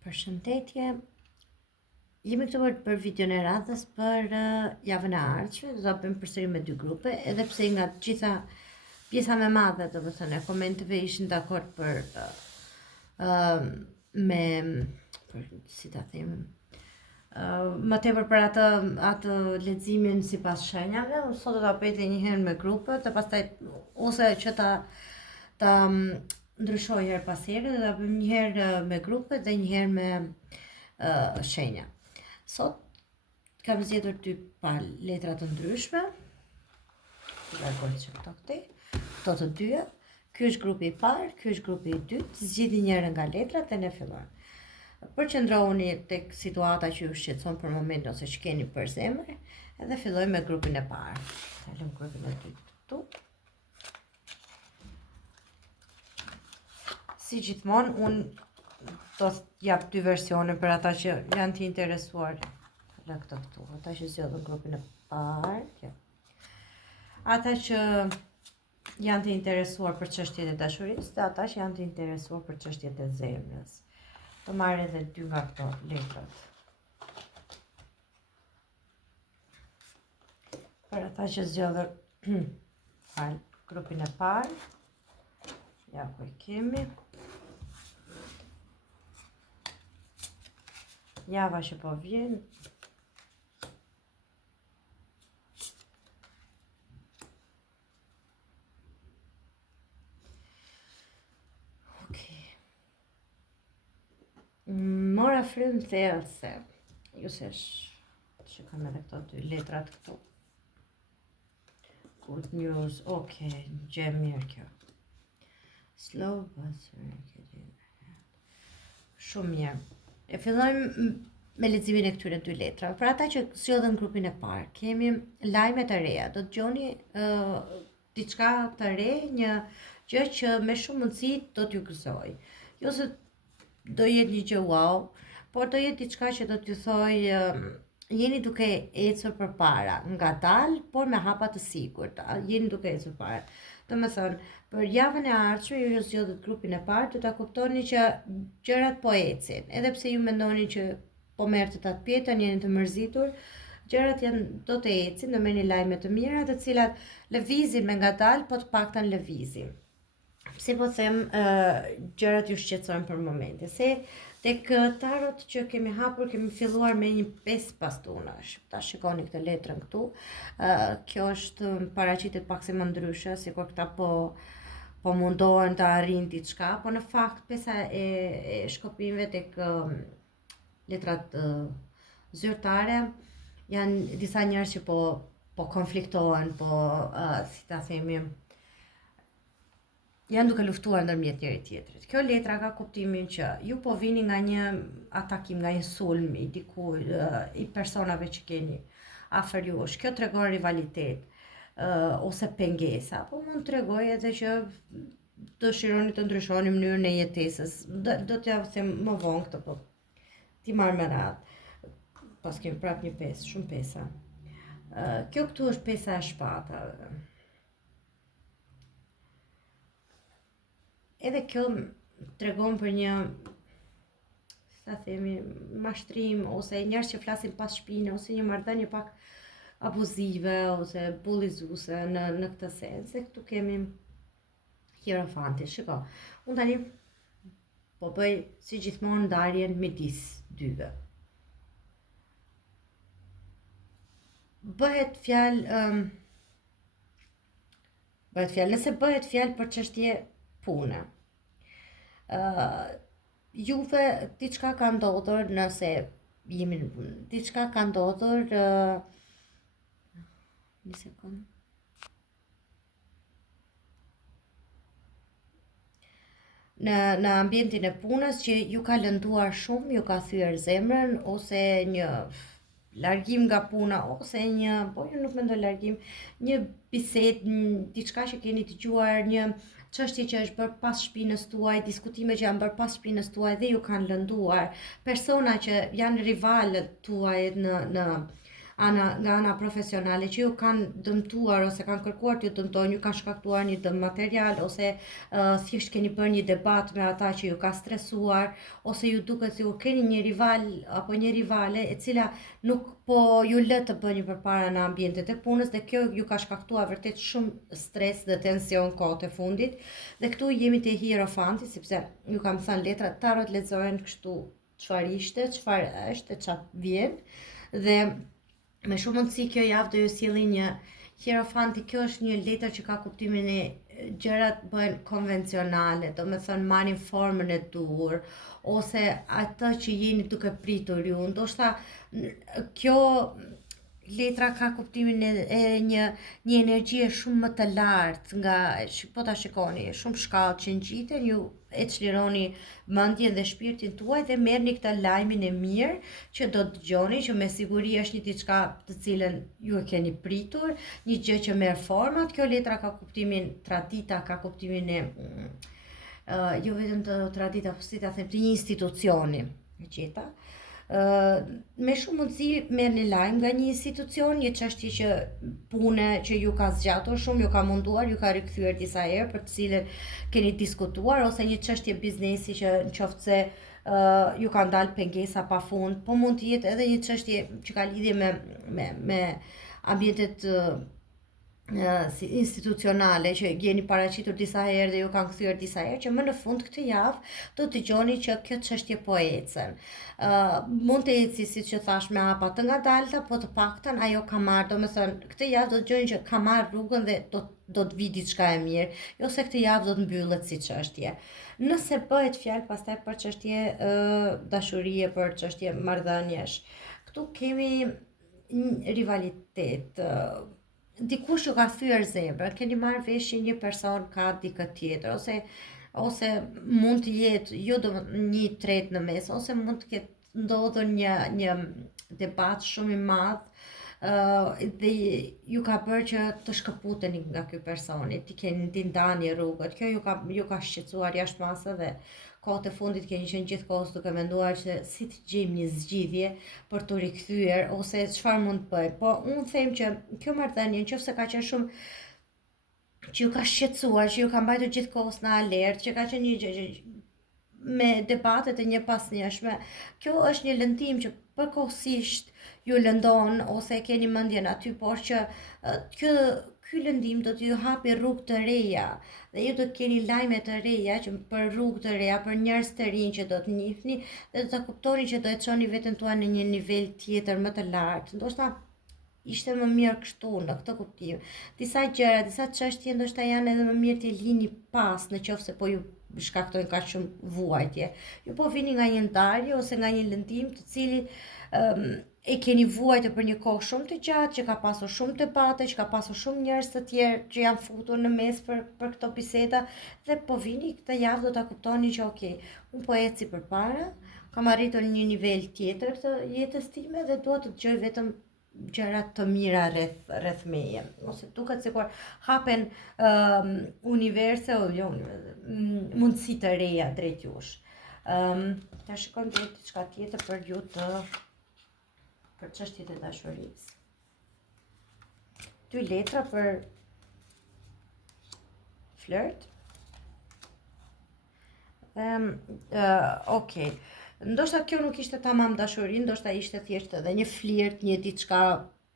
Përshëndetje, jemi këtu për videon e radhës për javën e ardhshme. Do ta bëjmë përsëri me dy grupe, edhe pse nga të gjitha pjesa më e madhe, domethënë e komenteve ishin dakord për si ta them, më tepër për atë leximin sipas shenjave. Unë sot do ta bëj edhe një herë me grupet, e pastaj ose që ta ndryshoj her pas here, do ta bëjmë një herë me grupet dhe një herë me shenja. Sot kam zgjedhur dy letra të ndryshme. Largoj që këto të dyja. Ky është grupi i parë, ky është grupi i dytë. Zgjidhni njërin nga letrat dhe ne fillojmë. Përqendrohuni tek situata që ju shqetëson për momentin ose që keni për zemër, edhe fillojmë me grupin e parë. Kalojmë grupin e dytë këtu. Si gjithmonë, unë do të jap dy versione për ata që janë të interesuar. Këto këtu, ata që zgjodhin grupin e parë. Ata që janë të interesuar për çështjet e dashurisë dhe ata që janë të interesuar për çështjet e zemrës. Do marr edhe dy nga këto letrat. Për ata që zgjodhin grupin e parë, ja ku e kemi. Java që po vjen. Mora frymë thellëse. Ju se shikojmë edhe këto dy letrat këtu. Good news. Okej, gjë mirë kjo. Slow but sure. Shumë mirë. E fillojmë me leximin e këtyre dy letrave. Për ata që zgjodhin grupin e parë, kemi lajme të reja. Do të dëgjoni diçka të re, një gjë që me shumë mundësi do t'ju gëzoj. Jo se do jetë një gjë wow, por do jetë diçka që do t'ju thoj jeni duke ecur përpara, ngadalë, por me hapa të sigurta. Jeni duke ecur para. Domethënë, për javën e ardhshme, ju që zgjodhët grupin e parë, do ta kuptoni që gjërat po ecin. Edhe pse ju mendoni që po merrtet atë pjetën, jeni të mërzitur, gjërat do të ecin, do merrni lajme të mira, të cilat lëvizin me ngadalë, po të paktën lëvizin. Si po them, gjërat ju shqetësojnë për momente. Se tek tarot që kemi hapur, kemi filluar me një 5 bastunash. Ta shikoni këtë letrën këtu. Kjo është paraqitet pak se më ndryshe, sikur këta po mundohen të arrijnë diçka, po në fakt pesa e shkopimeve tek letrat zyrtare janë disa njerëz që po konfliktohen, si ta themi, janë duke luftuar ndërmjet njëri tjetrit. Kjo letra ka kuptimin që ju po vini nga një atakim, nga një sulm i dikujt, i personave që keni afër jush. Kjo tregon rivalitet ose pengesa, po mund tregoj edhe që dëshironi të ndryshoni mënyrën e jetesës. Do t'ja them më vonë këtë, po ti marr me radhë. Pas kemi prap një pesë, shumë pesa. Kjo këtu është pesa e shpatave. Edhe kjo tregon për një, si ta themi, mashtrim ose njerëz që flasin pas shpine ose një marrëdhënie pak abuzive ose bullizuese në këtë sens. Se këtu kemi hierofantin. Shiko, unë tani po bëj si gjithmonë ndarjen midis dyve. Bëhet fjalë, nëse bëhet fjalë për çështje pune. Juve diçka ka ndodhur, nëse jemi në punë, diçka ka ndodhur një sekond. Në ambientin e punës që ju ka lënduar shumë, ju ka thyer zemrën, ose një largim nga puna, ose po ju nuk mendoj largim, një bisedë, diçka që keni dëgjuar, një çështje që është bërë pas shpinës tuaj, diskutime që janë bërë pas shpinës tuaj dhe ju kanë lënduar, persona që janë rivalët tuaj në nga ana profesionale që ju kanë dëmtuar ose kanë kërkuar të ju dëmtojnë, ju kanë shkaktuar një dëm material ose thjesht keni bërë një debat me ata që ju ka stresuar ose ju duket si keni një rival apo një rivale e cila nuk po ju lë të bëni përpara në ambientet e punës dhe kjo ju ka shkaktuar vërtet shumë stres dhe tension kohët e fundit. Dhe këtu jemi te hierofanti, sepse ju kam thënë letrat tarot lexohen kështu çfarë ishte, çfarë është, çfarë vjen. Dhe me shumë mundësi kjo javë do ju sjellë një hierofanti. Kjo është një letër që ka kuptimin e gjërat bëhen konvencionale, do me thënë marrin formën e duhur, ose atë që jeni duke pritur ju. Ndoshta kjo letra ka kuptimin e një energjie shumë më të lartë nga, po ta shikoni, shumë shkallë që ngjiten, ju e çlironi mendjen dhe shpirtin tuaj dhe merrni këtë lajmin e mirë që do të dëgjoni, që me siguri është një diçka të cilën ju e keni pritur, një gjë që merr format. Kjo letra ka kuptimin tradita, ka kuptimin e jo vetëm të tradita, po si ta them, të një institucioni, e gjeta. Me shumë mundësi merrni lajm nga një institucion, një çështje që pune që ju ka zgjatur shumë, ju ka munduar, ju ka rikthyer disa herë për të cilën keni diskutuar, ose një çështje biznesi që nëse se ju ka ndalë pengesa pafund, po mund të jetë edhe një çështje që ka lidhje me ambientet institucionale që jeni paraqitur disa herë dhe ju kanë kthyer disa herë, që më në fund këtë javë do të dëgjoni që kjo çështje po ecën. Mund të eci siç e thash me hapa të ngadalta, po të paktën ajo ka marrë, domethënë këtë javë do të dëgjoni që ka marrë rrugën dhe do të vi diçka e mirë, jo se këtë javë do të mbyllet si çështje. Nëse bëhet fjalë pastaj për çështje dashurie, për çështje marrëdhëniesh, këtu kemi një rivalitet. Dikush ju ka thyer zemrën, keni marrë vesh që një person ka dikë tjetër, ose mund të jetë jo do një tret në mes, ose mund të ketë ndodhur një debat shumë i madh dhe ju ka bërë që të shkëputeni nga ky personi, ti ndani rrugët. Kjo ju ka shqetësuar jashtëmase dhe kohët e fundit keni qenë gjithkohës duke menduar se si të gjejmë një zgjidhje për të rikthyer ose çfarë mund të bëj. Po unë them që kjo marrëdhënie nëse ka qenë shumë që ju ka shqetësuar, që ju ka mbajtur gjithkohës në alertë, që ka qenë një gjë me debatet e një pasnjëshme, kjo është një lëndim që përkohësisht ju lëndon ose keni mendjen aty, por që ky lëndim do t'ju hapi rrugë të reja dhe ju do të keni lajme të reja që për rrugë të reja, për njerëz të rinj që do të njihni dhe do ta kuptoni që do e çoni veten tuaj në një nivel tjetër më të lartë. Ndoshta ishte më mirë kështu në këtë kuptim. Disa gjëra, disa çështje ndoshta janë edhe më mirë t'i lini pas nëse po ju shkaktojnë kaq shumë vuajtje. Ju po vini nga një ndarje ose nga një lëndim të cilin e keni vuajtur për një kohë shumë të gjatë, që ka pasur shumë debate, që ka pasur shumë njerëz të tjerë që janë futur në mes për këto biseda, dhe po vini këtë javë do ta kuptoni që okay, unë po eci përpara, kam arritur një nivel tjetër të jetës time dhe dua të dëgjoj vetëm gjëra të mira rreth meje, ose duket sikur hapen universe ose mundësi të reja drejt jush. Ta shikojmë drejt diçka tjetër për ju për çështjet e dashurisë. 2 letra për flirt. Okay. Ndoshta kjo nuk ishte tamam dashuri, ndoshta ishte thjesht edhe një flirt, një diçka,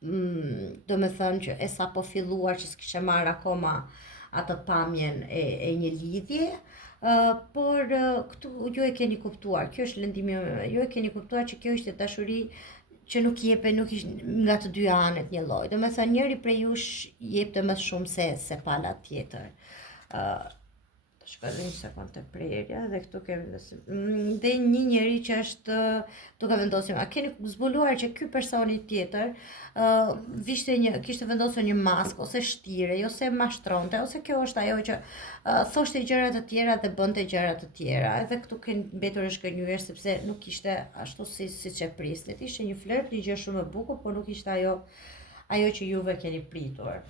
do me thënë që e sa po filluar që s'kishe marrë akoma atë pamjen e një lidhje, por këtu ju e keni kuptuar, kjo është lëndimi, ju e keni kuptuar që kjo ishte dashuri që nuk ishte nga të dy anët një lloj. Do me thënë njëri prej jush jepte më shumë se pala tjetër. Shkojmë një sekond të prerja dhe këtu kemi dhe një njeri që është duke vendosur, a keni zbuluar që ky personi tjetër kishte vendosur një maskë ose shtire, ose mashtronte, ose kjo është ajo që thoshte gjëra të tjera dhe bënte gjëra të tjera. Edhe këtu keni mbetur shkënjyer sepse nuk ishte ashtu siç e prisnit. Ishte një flirt, një gjë shumë e bukur, por nuk ishte ajo që juve keni pritur.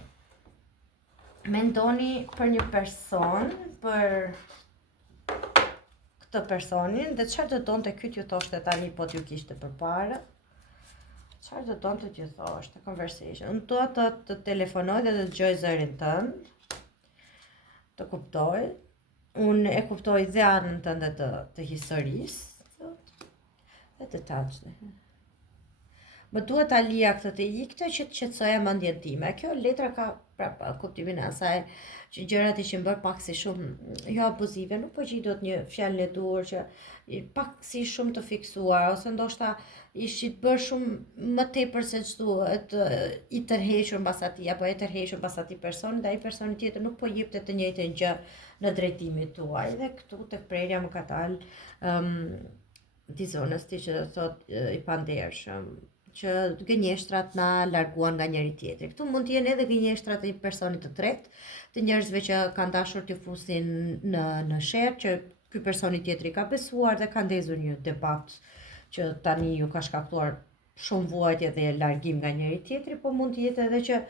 Mendoni për një person, për këtë personin, dhe çfarë do donte ky t'ju thoshte tani po t'ju kishte përpara? Çfarë do donte t'ju thosh të conversation? Unë dua të telefonoj dhe të dëgjoj zërin tënd, të kuptoj. Unë e kuptoj dhe anën tënde të historisë, dhe të tachne. Më duhet Alia këtë të ikte që të qetësoja mendjen time. Kjo letra ka prapë kuptimin e asaj që gjërat ishin bërë pak si shumë jo abuzive, nuk po gjej dot një fjalë e duhur që pak si shumë të fiksuar ose ndoshta ishit bërë shumë më tepër se ç'duhet i tërhequr mbas atij apo e tërhequr mbas atij personi dhe ai personi tjetër nuk po jepte të njëjtën gjë në drejtimin tuaj dhe këtu tek prerja më ka dalë dishonesty që thot i pandershëm që gënjeshtrat na larguan nga njëri tjetri. Këtu mund të jenë edhe gënjeshtrat e personit të tretë, të njerëzve që kanë dashur të fusin në sherr që ky personi tjetri ka besuar dhe ka ndezur një debat që tani ju ka shkaktuar shumë vuajtje dhe largim nga njëri tjetri, po mund të jetë edhe që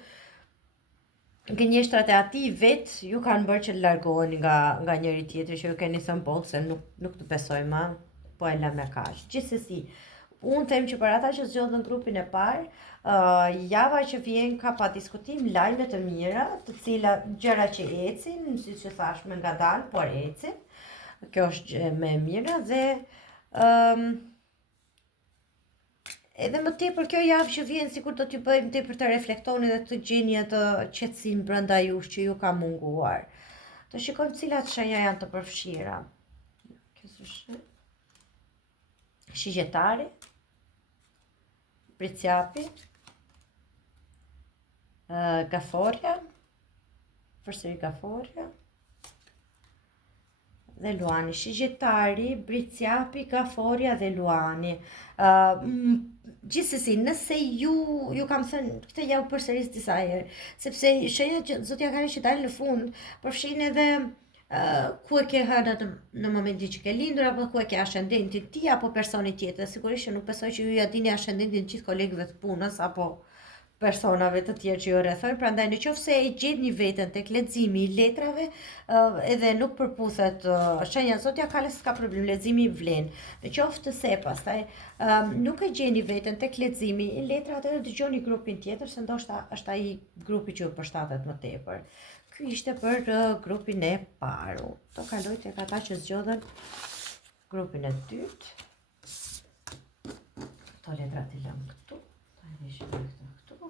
gënjeshtrat e atij vet ju kanë bërë që të largoheni nga njëri tjetri, që ju keni thënë boll se nuk të besoj më, po e lëm me kaq. Gjithsesi, unë them që për ata që zgjodhen grupin e parë, java që vjen ka pa diskutim lajme të mira, të cilat gjëra që ecin, siç e thash me ngadalë, por ecin. Kjo është gjë më e mirë dhe edhe më tepër kjo javë që vjen sikur do t'ju bëjmë tepër të reflektoni dhe të gjeni atë qetësinë brenda jush që ju ka munguar. Të shikojmë cilat shenja janë të përfshira. Kjo është shigjetari, Priciapi, Gaforja, përsëri Gaforja dhe Luani. Shigjetari, Priciapi, Gaforja dhe Luani. Gjithsesi, nëse ju kam thënë këtë javë përsëris disa herë, sepse shenjat që zotja kanë që dalin në fund përfshin edhe ku e ke hënë në momentin që ke lindur apo ku e ke ascendentin ti apo personi tjetër. Sigurisht që nuk besoj që ju ja dini ascendentin të gjithë kolegëve të punës apo personave të tjerë që ju rrethojnë, prandaj nëse e gjeni veten tek leximi i letrave edhe nuk përputhet shenja zotja kales ka problem, leximi vlen. Nëse se pastaj nuk e gjeni veten tek leximi i letrave, dëgjoni grupin tjetër se ndoshta është ai grupi që ju përshtatet më tepër. Ky ishte për grupin e parë. Do kaloj tek ata që zgjodhen grupin e dytë. Këto letrat i lëm këtu. Ta vishim këtu.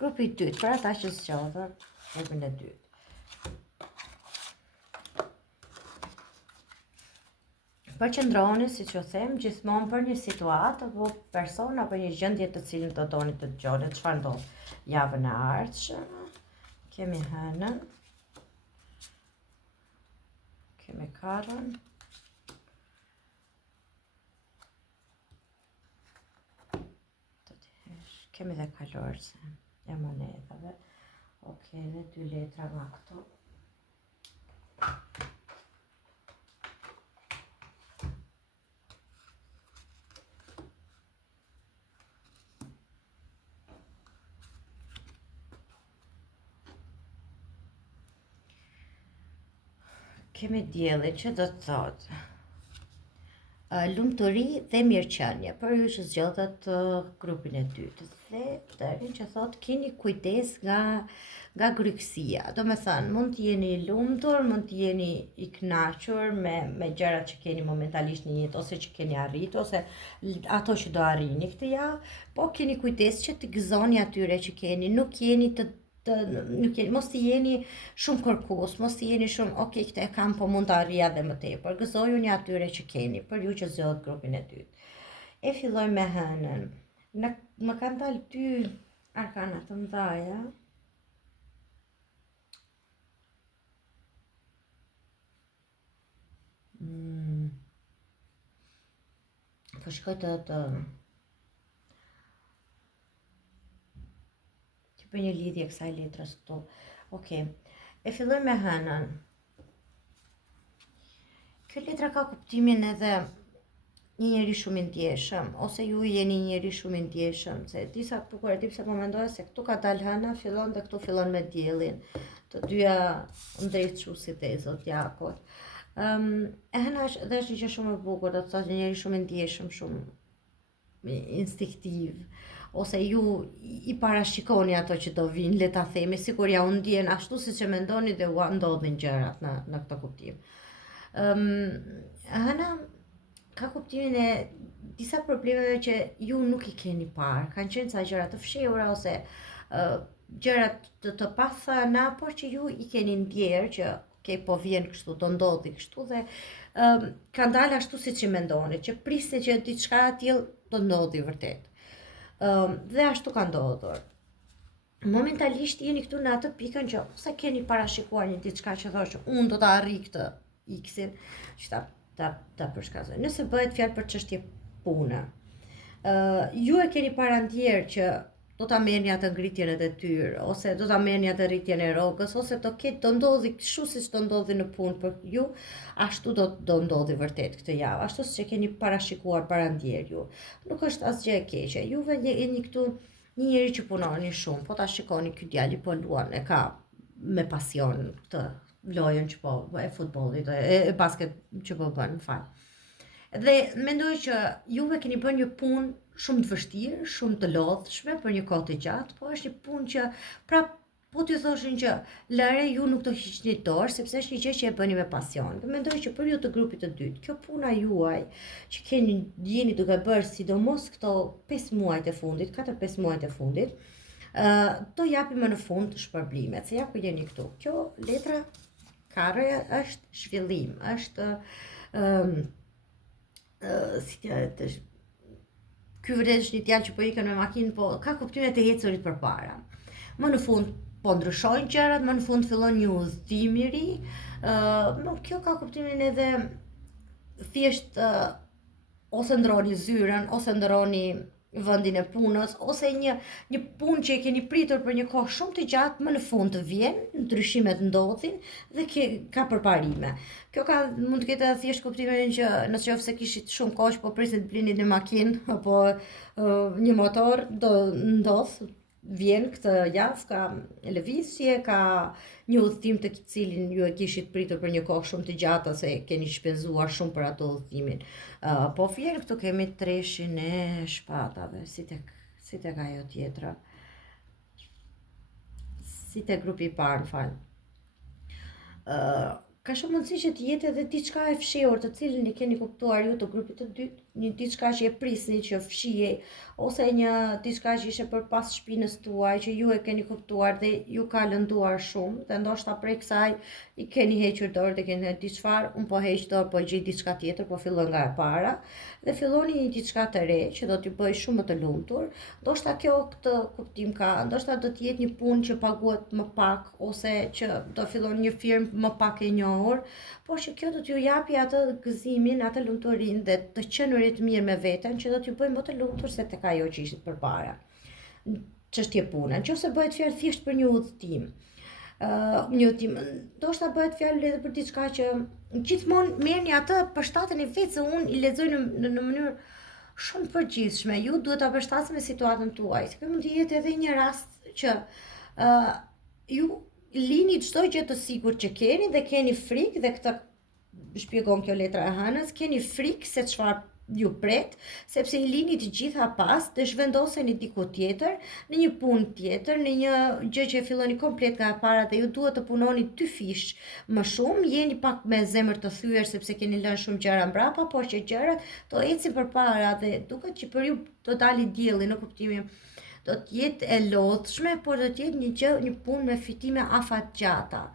Grupi i dytë, për ata që zgjodhen grupin e dytë. Përqendroni, siç u them, gjithmonë për një situatë apo person apo një gjendje të cilën do doni të dëgjoni. Çfarë ndodh javën e ardhshme? Kemi hënën, kemi karën, kemi dhe kalorësen e monedave. Ok, dhe 2 letra nga këto. Kemi diellin që do të thotë lumturi dhe mirëqenie për ju që zgjodhet grupin e dytë. Dhe dërin që thotë keni kujdes nga gryksia. Do me thënë, mund të jeni lumtur, mund të jeni i kënaqur me gjërat që keni momentalisht në jetë ose që keni arritur ose ato që do arrini këtë javë, po keni kujdes që të gëzoni atyre që keni, nuk jeni mos të jeni shumë kërkues, mos të jeni shumë, ok, këtë e kam, po mund të arrija dhe më tepër. Gëzojuni atyre që keni, për ju që zgjodhet grupin e dytë. E filloj me hënën. Më kanë dalë 2 arkana të mëdha. Po shkoj të për një lidhje kësaj letrës këtu. Ok, e filloj me hënën. Kjo letra ka kuptimin edhe një njeri shumë i ndjeshëm, ose ju jeni një njeri shumë i ndjeshëm, se disa kur e di pse po mendoja se këtu ka dalë hëna, fillon dhe këtu fillon me diellin. Të dyja ndrejtësuesit e zodiakut. E hëna është një gjë shumë e bukur, do të thotë një njeri shumë i ndjeshëm, shumë instiktiv, ose ju i parashikoni ato që do vinë, le ta themi, sikur ja u ndjen ashtu siç e mendoni dhe u ndodhin gjërat në këtë kuptim. Hëna ka kuptimin e disa problemeve që ju nuk i keni parë, kanë qenë ca gjëra të fshehura ose gjërat të pathëna, por që ju i keni ndjerë që okay, po vjen kështu, do ndodhi kështu dhe ka dalë ashtu siç i mendoni, që prisni që diçka e tillë do ndodhi vërtet. Dhe ashtu ka ndodhur. Momentalisht jeni këtu në atë pikën që ose keni parashikuar një diçka që thosh unë do ta arrij këtë X-in, që ta përshkazoj. Nëse bëhet fjalë për çështje pune, ju e keni parandjerë që do ta merrni atë ngritjen e detyrë, ose do ta merrni atë rritjen e rrogës, ose do ndodhi kështu siç do ndodhi në punë për ju, ashtu do ndodhi vërtet këtë javë, ashtu siç e keni parashikuar parandjerë ju. Nuk është asgjë e keqe. Juve jeni këtu një njeri që punoni shumë, po ta shikoni ky djali po luan, e ka me pasion këtë lojën që po e futbollit, e basket që po bën, fal. Dhe mendoj që juve keni bërë një punë shumë të vështirë, shumë të lodhshme për një kohë të gjatë, po është një punë që prap po t'ju thoshin që lare ju nuk do hiqni dorë, sepse është një gjë që e bëni me pasion. Mendoj që për ju të grupit të dytë, kjo puna juaj që jeni duke bërë sidomos këto 5 muajt e fundit, 4-5 muajt e fundit, do japi më në fund shpërblimet, se ja ku jeni këtu. Kjo letra karre është zhvillim, është ky vërtet është një djalë që po ikën me makinë, po ka kuptimin e të ecurit përpara. Më në fund po ndryshojnë gjërat, më në fund fillon një udhëtim i ri. Kjo ka kuptimin edhe thjesht ose ndroni zyren, ose ndroni vendin e punës, ose një punë që e keni pritur për një kohë shumë të gjatë, më në fund të vjen, ndryshimet ndodhin dhe ka përparime. Kjo mund të ketë thjesht kuptimin që nëse kishit shumë kohë po prisni të blini një makinë apo një motor, do ndodh, vjen këtë javë, ka lëvizje, ka një udhëtim të cilin ju e kishit pritur për një kohë shumë të gjatë, se keni shpenzuar shumë për ato udhëtimin. Po vjen këtu kemi treshin e shpatave, si tek ajo tjetra. Si tek grupi i parë, fal. Ka shumë mundësi që të jetë edhe diçka e fshehur, të cilën i keni kuptuar ju të grupit të dytë, një diçka që e prisni që fshihej, ose një diçka që ishte përpas shpinës tuaj që ju e keni kuptuar dhe ju ka lënduar shumë, dhe ndoshta prej kësaj i keni hequr dorë dhe keni thënë çfarë, un po heq dorë, po gjej diçka tjetër, po fillon nga e para dhe filloni një diçka të re që do t'ju bëjë shumë më të lumtur. Ndoshta kjo këtë kuptim ka, ndoshta do të jetë një punë që paguhet më pak, ose që do fillon një firmë më pak e njohur, por që kjo do t'ju japi atë gëzimin, atë lumturinë dhe të qenurit mirë me veten që do t'ju bëjë më të lumtur se tek ajo që ishit përpara. Çështje pune, nëse bëhet fjalë thjesht për një udhëtim, ndoshta bëhet fjalë edhe për diçka që gjithmonë merrni atë përshtateni vetë, se unë i lexoj në mënyrë shumë përgjithshme. Ju duhet ta përshtatni me situatën tuaj. Kjo mund të jetë edhe një rast që ju lini çdo gjë të sigurt që keni dhe keni frikë, dhe këtë shpjegon kjo letra e hënës, keni frikë se çfarë ju pret, sepse i lini të gjitha pas dhe zhvendoseni diku tjetër, në një punë tjetër, në një gjë që e filloni komplet nga e para dhe ju duhet të punoni 2 fish më shumë, jeni pak me zemër të thyer sepse keni lënë shumë gjëra mbrapa, por që gjërat do ecin përpara dhe duket që për ju do dali dielli, në kuptimin do të jetë e lodhshme, por do të jetë një punë me fitime afatgjata.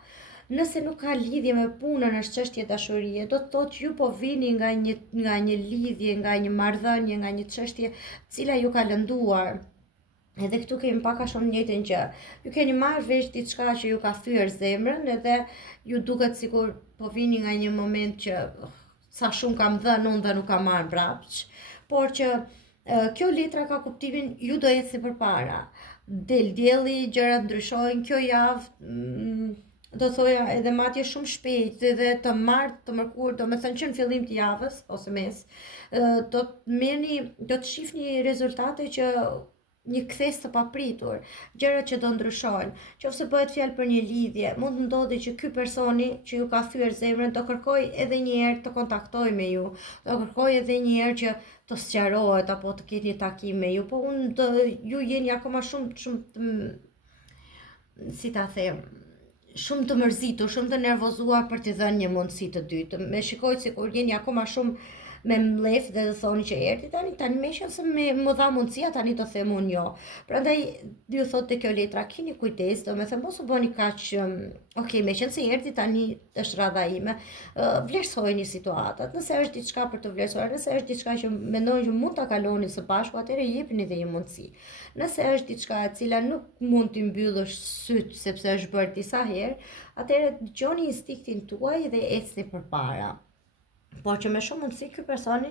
Nëse nuk ka lidhje me punën, është çështje dashurie, do të thotë ju po vini nga një lidhje, nga një marrëdhënie, nga një çështje cila ju ka lënduar. Edhe këtu kemi pak a shumë njëjtën gjë. Ju keni marrë vesh diçka që ju ka thyer zemrën, edhe ju duket sikur po vini nga një moment që sa shumë kam dhënë unë dhe nuk kam marrë mbrapsht, por që kjo letra ka kuptimin ju do ecni përpara. Del dielli, gjërat ndryshojnë, kjo javë do thoja edhe madje shumë shpejt dhe të martë, të mërkur, do me thënë që në fillim të javës ose mes, do të shihni rezultate që një kthes të papritur, gjëra që do ndryshojnë. Qofse bëhet fjalë për një lidhje, mund të ndodhi që ky personi që ju ka thyer zemrën do kërkojë edhe një herë të kontaktojë me ju, do kërkojë edhe një herë që të sqarohet apo të ketë një takim me ju, po ju jeni akoma si ta them, shumë të mërzitur, shumë të nervozuar për t'i dhënë një mundësi të dytë. Me shikoj sikur jeni akoma shumë me mlef dhe të thoni që erdhi tani me qenë se më dha mundësia tani të them unë jo. Prandaj ju thotë kjo letra, keni kujdes, domethënë mos u bëni kaq, okay, me qenë se erdhi tani është radha ime. Vlerësojeni situatat. Nëse është diçka për të vlerësuar, nëse është diçka që mendoni që mund ta kaloni së bashku, atëherë jepini dhe një mundësi. Nëse është diçka e cila nuk mund t'i mbyllësh syt sepse është bërë disa herë, atëherë dëgjoni instinktin tuaj dhe ecni përpara. Por që me shumë mundësi ky personi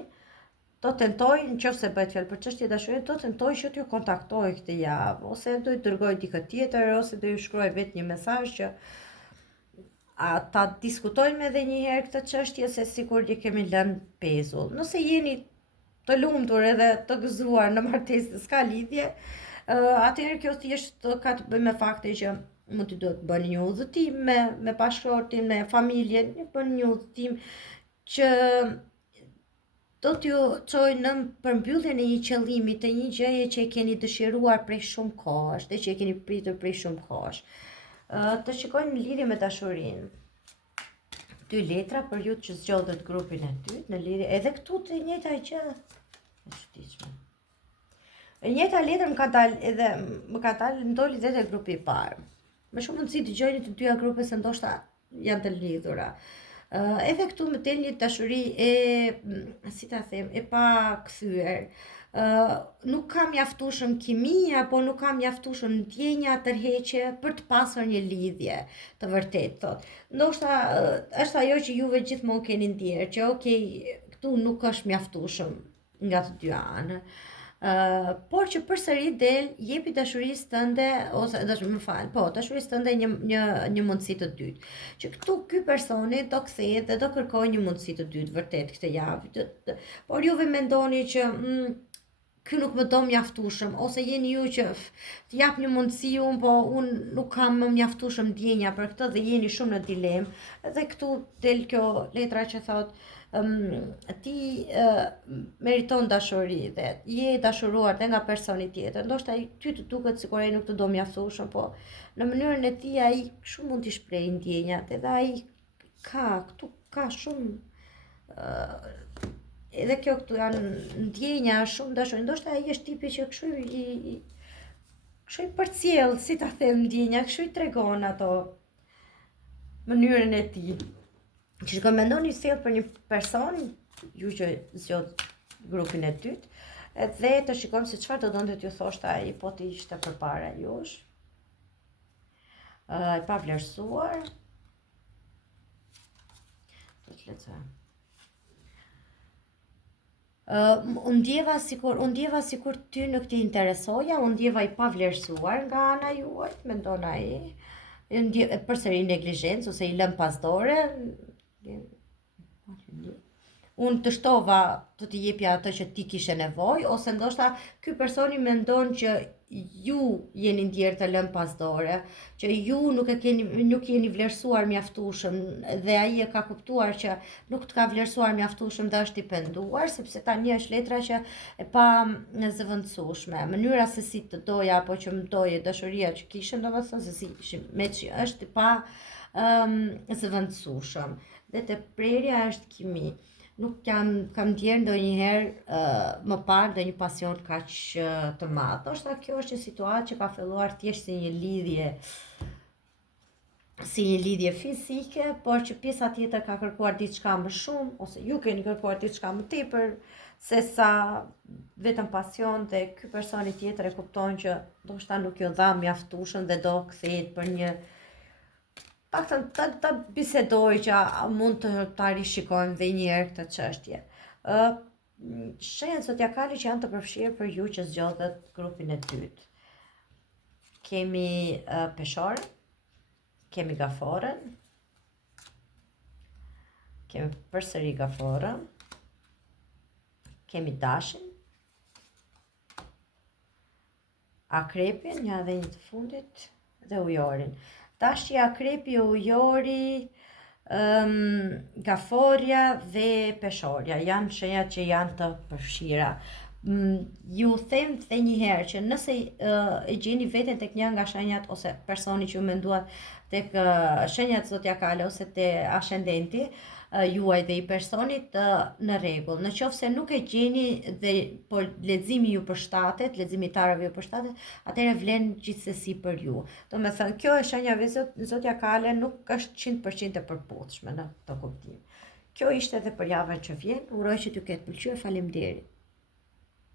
do tentoj, nëse bëhet fjalë për çështje dashurie, do tentoj që t'ju kontaktojë këtë javë, ose do i dërgoj dikë tjetër, ose do ju shkruaj vetë një mesazh që ta diskutojmë edhe një herë këtë çështje se sikur që kemi lënë pezull. Nëse jeni të lumtur edhe të gëzuar në martesë, s'ka lidhje, atëherë kjo thjesht ka të bëjë me faktin që mund të duhet bëni një udhëtim me bashkëshortin, me familjen, bëni një udhëtim që do t'ju çojë në përmbylljen e një qëllimi, të një gjëje që e keni dëshiruar prej shumë kohësh, dhe që e keni pritur prej shumë kohësh. Të shikojmë në lidhje me dashurinë. 2 letra për ju që zgjodhet grupin e dytë, në lidhje edhe këtu të njëjta gjë. Është çuditshme. E njëjta letër më ka dalë ndoli dhe te grupi i parë. Me shumë mundësi dëgjoni të dyja grupe se ndoshta janë të lidhura. Edhe këtu më del një dashuri si ta them, e pa kthyer. Nuk ka mjaftueshëm kimi apo nuk ka mjaftueshëm ndjenja tërheqje për të pasur një lidhje të vërtetë, thotë. Ndoshta është ajo që juve gjithmonë keni ndjerë, që okay, këtu nuk është mjaftueshëm nga të dy anë. Por që përsëri del jepi dashurisë tënde ose dashurisë tënde një mundësi të dytë. Që këtu ky personi do kthehet dhe do kërkojë një mundësi të dytë vërtet këtë javë. Por juve mendoni që ky nuk më do mjaftueshëm, ose jeni ju që të jap një mundësi unë, po unë nuk kam më mjaftueshëm ndjenja për këtë dhe jeni shumë në dilemë. Dhe këtu del kjo letra që thotë ti meriton dashuri dhe je dashuruar dhe nga personi tjetër. Ndoshta ty të duket sikur ai nuk të do mjaftueshëm, po në mënyrën e tij ai shumë mund t'i shprehë ndjenjat, edhe ai ka shumë edhe kjo këtu janë ndjenja, shumë dashuri. Ndoshta ai është tipi që kështu i përcjell, si ta them, ndjenja, kështu i tregon ato mënyrën e tij. Që shko mendoni sjell për një person, ju që zgjodh grupin e dytë, dhe të shikojmë se çfarë do donte t'ju thoshte ai po të ishte përpara jush. E pa vlerësuar. Do të lexoj. Unë ndjeva sikur ty nuk t'i interesoja, unë ndjeva i pa vlerësuar nga ana juaj, mendon ai. Përsëri neglizhencë ose i lëm pas dore. Unë të shtova të t'i jepja atë që ti kishe nevojë, ose ndoshta ky personi mendon që ju jeni ndjerë të lënë pas dore, që ju nuk jeni vlerësuar mjaftueshëm dhe ai e ka kuptuar që nuk t'ka vlerësuar mjaftueshëm dhe është i penduar, sepse tani është letra që e pa zëvendësueshme. Mënyra se si të doja apo që më doje, dashuria që kishe, domethënë se si me që është i pa zëvendësueshëm. Dhe te prerja është kimi. Nuk kam ndjerë ndonjëherë më parë ndonjë pasion kaq të madh. Ndoshta kjo është një situatë që ka filluar thjesht si një lidhje fizike, por që pjesa tjetër ka kërkuar diçka më shumë, ose ju keni kërkuar diçka më tepër se sa vetëm pasion, dhe ky personi tjetër e kupton që ndoshta nuk ju dha mjaftueshëm dhe do kthehet për një paktën të bisedoj që mund të ta rishikojmë dhe një herë këtë çështje. Shenjat zodiakale që janë të përfshirë për ju që zgjodhet grupin e dytë. Kemi peshorën, kemi gaforën, kemi përsëri gaforën, kemi dashin, Akrepin, ja dhe një të fundit, dhe ujorin. Tash që akrepi, ujori, gaforja dhe peshorja janë shenjat që janë të përfshira. Ju them dhe një herë që nëse e gjeni veten tek një nga shenjat ose personi që ju menduat tek shenjat zodiakale ose te ascendenti juaj dhe i personit në rregull. Në qoftë se nuk e gjeni dhe por leximi ju përshtatet, leximi i tarave ju përshtatet, atëherë vlen gjithsesi për ju. Domethënë, kjo e shenjave zodiakale nuk është 100% e përputhshme në këtë kuptim. Kjo ishte edhe për javën që vjen. Uroj që t'ju ketë pëlqyer. Faleminderit.